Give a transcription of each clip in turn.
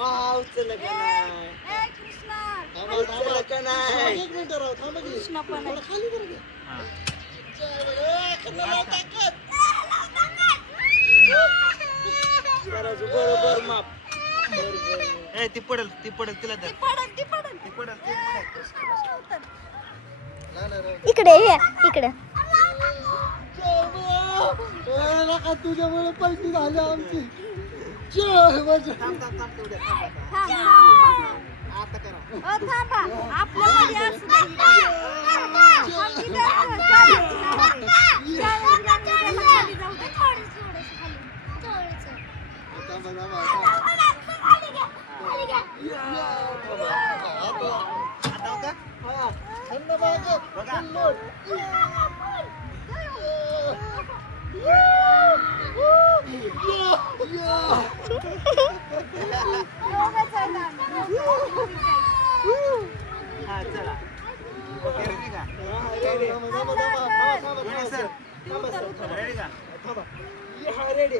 उचल का नाही उचल का नाही कृष्ण पण आहे. बरोबर माप ती पडेल तिला ती पडन ती पडन ती पडेल इकडे ये इकडे तुझ्यामुळे पलटी झाली आमची आता करा थांबा आपल्यामध्ये असू दे. आम्ही तर खाली जाऊ दे. दोघंच आहे ना. हा चला ओके रेडी का रेडी का रेडी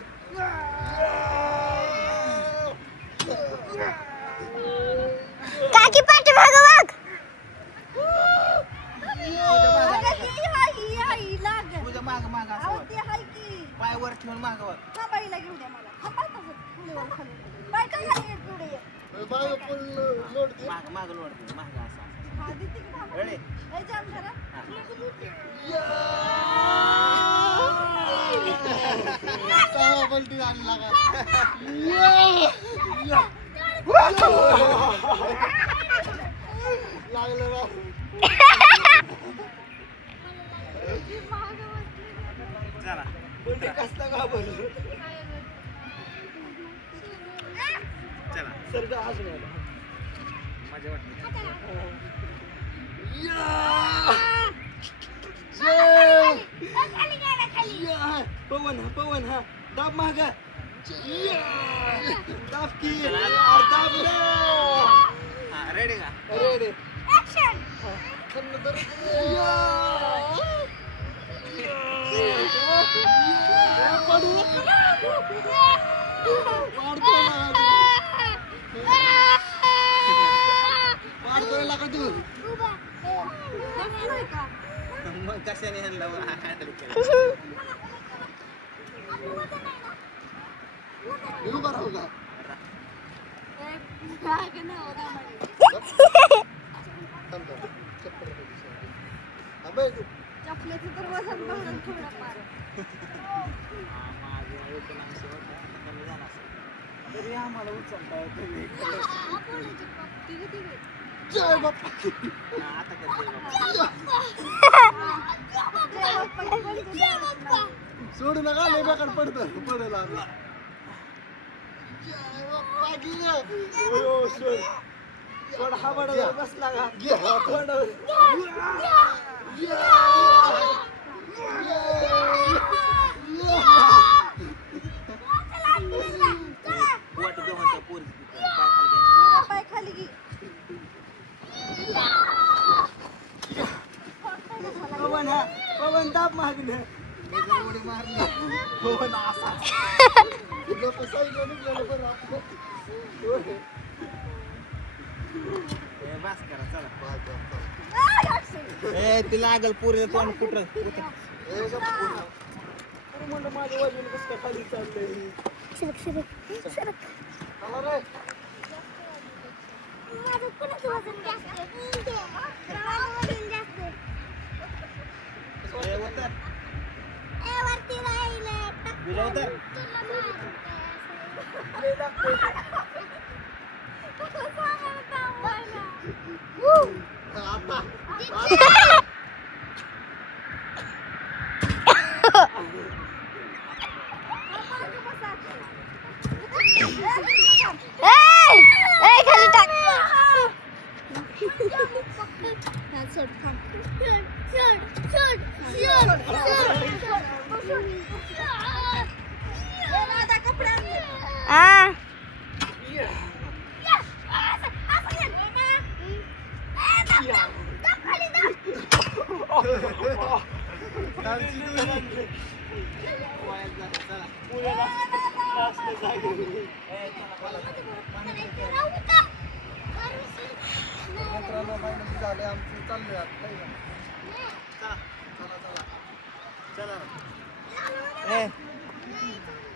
काकी पाठीमाग बघ ही लाग. तुझ्या माग माग अहो, असं ती हाय की. पाय वर ठेवून माग वर थांबायला घेऊ द्या मला. थांबा तसंच. खालीवर खाली. बाय काय खाली येत पुढे ये. माग माग लोड माग असं हा, दे तिकडे थांबा. रेडी ए, जाम जरा. पलटी झाली लागा लागलं ना चला पलटी कसला का बोलू चला सर अजून मजा वाटली पवन हा दाब माग दाब की दाब हा रेडी का रेडी ऍक्शन. पाडतोय लागा तू हसलोय का? मग कशाने हॅन्डल उभा राहू का राग नाही होता मला. चपल्याचं तर वजन बघून थोडंफार. तरी आम्हाला उचलता येतं तिघे तिघे. जय बाप्पा आता सोडू नका लय बेकार पडतो पडेल आम्ही जय बाप्पा गेलं सोड सोड हा बडा बसला का वाट घेऊन त्या पोरी पाय खाली घे. पवन दाब मागणे उडी मारली पवन असा लोक साईडला निघालं बरं आपलं बस करा चला ऍक्शन. ए ती लागल पोरी तोंड कुठं म्हणलं माझ्या वजन कसं काय खाली चाललंय सरक सरक चला रे माझं कुणाचं वजन जास्त माझं वजन जास्त ए उतर ए वरती राहिलं तुझ्या उतर आता ए खाली टाक सोड थांब. आता कपडे आणले. आ चला मित्रांनो फायनली झाले आमचं चाललंय आता काय झालं? चला चला चला ए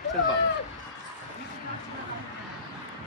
चल बाबा